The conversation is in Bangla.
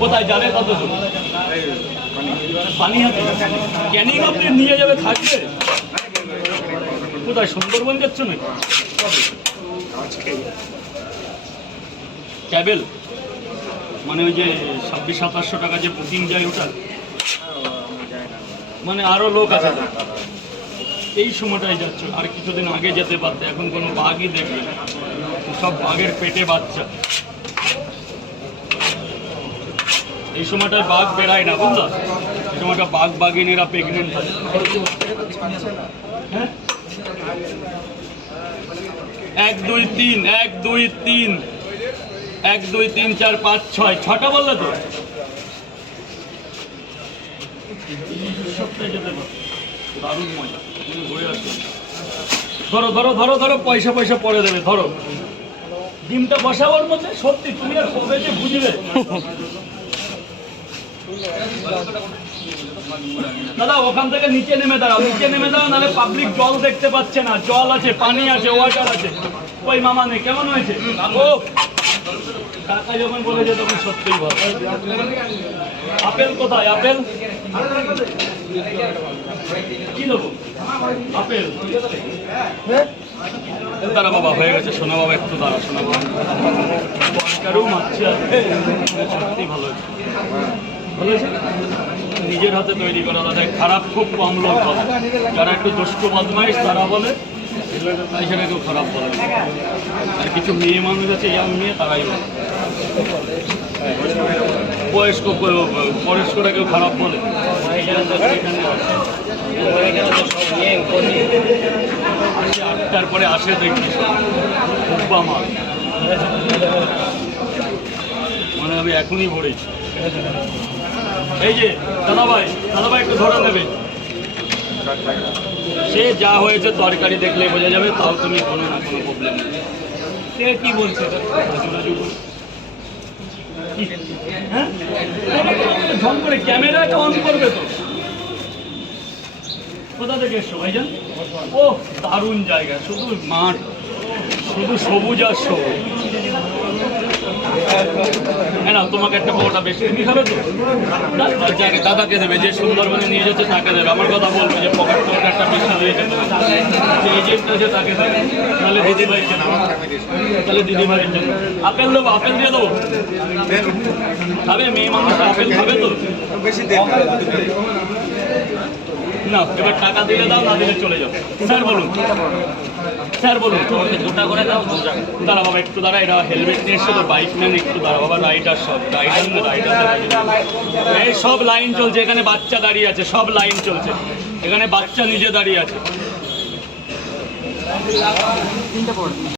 কোথায় যাবে কত দূর? পানি আছে, ক্যানিং আপনি নিয়ে যাবে থাকবে কোথায়? সুন্দরবন যাচ্ছ নাকি? ট্যাবেল মানে ওই যে 26-2700 টাকা যে বুকিং যায় ওটা, মানে আরো লোক আছে এই সময়টাই যাচ্ছ। আর কিছুদিন আগে যেতে পারতে, এখন কোনো বাঘই দেখবে না, সব বাঘের পেটে বাচ্চা। এই সময়টায় বাঘ বেড়ায় না বুঝলা, এই সময়টা বাঘ বাঘিনীরা প্রেগনেন্ট থাকে। হ্যাঁ 1 2 3 1 2 3 1 2 3 4 5 6 6টা বললে তো। সপ্তাহে যেতে পারো, দারুণ মজা, ঘুরে আসো। ধরো ধরো ধরো ধরো, পয়সা পয়সা পরে দেবে। ধরো ডিমটা বসাবার মধ্যে, সত্যি তুমি আর কবে যে বুঝবে। দাদা ওখান থেকে নিচে নেমে দাঁড়াও, নিচে নেমে দাঁড়াও, নাহলে পাবলিক জল দেখতে পাচ্ছে না। জল আছে, পানি আছে, ওয়াটার আছে। ওই মামা নেই, কেমন হয়েছে? ও কাকা যখন বলেছে তখন সত্যিই ভালো। আপেল কোথায়? আপেল কি দেবো? আপেল দাঁড়া বাবা, হয়ে গেছে। সোনা বাবা একটু দাঁড়া, সোনা বাবা পরিষ্কারও মারছে, সত্যি ভালো হয়েছে। ভালো হয়েছে, নিজের হাতে তৈরি করা। দাদা খারাপ খুব কম লোক বলে, যারা একটু দুষ্টু বদমাইশ তারা বলে, তাই সেটা কেউ খারাপ বলে। আর কিছু মেয়ে মানুষ আছে, ইয়াং মেয়ে, তারাই বলে। বয়স্করা কেউ খারাপ বলে। তারপরে আসে দেখি খুব মাল, মানে আমি এখনই ভরেছি। এই যে দাদাভাই, দাদাভাই একটু ধরে নেবে। সে যা হয়েছে তরকারি দেখলে বোঝা যাবে, তাও তুমি কোনো না কোনো প্রবলেম নেই। সে কি বলছে? হ্যাঁ ঝম করে ক্যামেরাটা অন করবে তো। কোথা থেকে এসছো ভাইজান? ও দারুণ জায়গা, শুধু মাঠ, শুধু সবুজ আর সবুজ। হ্যাঁ না, তোমাকে একটা বড়টা বেশি তুমি খাবে তো? দাদাকে দেবে, যে সুন্দরবনে নিয়ে যাচ্ছে তাকে দেবে। আমার কথা বলবে যে পকেট পকেট একটা বেশি দিয়েছে, যে এজেন্ট আছে তাকে দেবে। তাহলে দিদিভাইকে, তাহলে দিদিভাইয়ের জন্য আপেল দেবো, আপেল দিয়ে দেবো। খাবে মেয়ে মানুষ আপেল খাবে তো? না, এবার টাকা দিলে দাও, না দিলে চলে যাও। স্যার বলুন, স্যার বলুন। দুটা করে দাও। দাঁড়া বাবা একটু দাঁড়া, এরা হেলমেট নিয়ে এসছে তো, বাইক নেন একটু দাঁড়া বাবা। রাইডার সব রাইডার না, রাইডার এই সব লাইন চলছে। এখানে বাচ্চা দাঁড়িয়ে আছে, সব লাইন চলছে। এখানে বাচ্চা নিজে দাঁড়িয়ে আছে।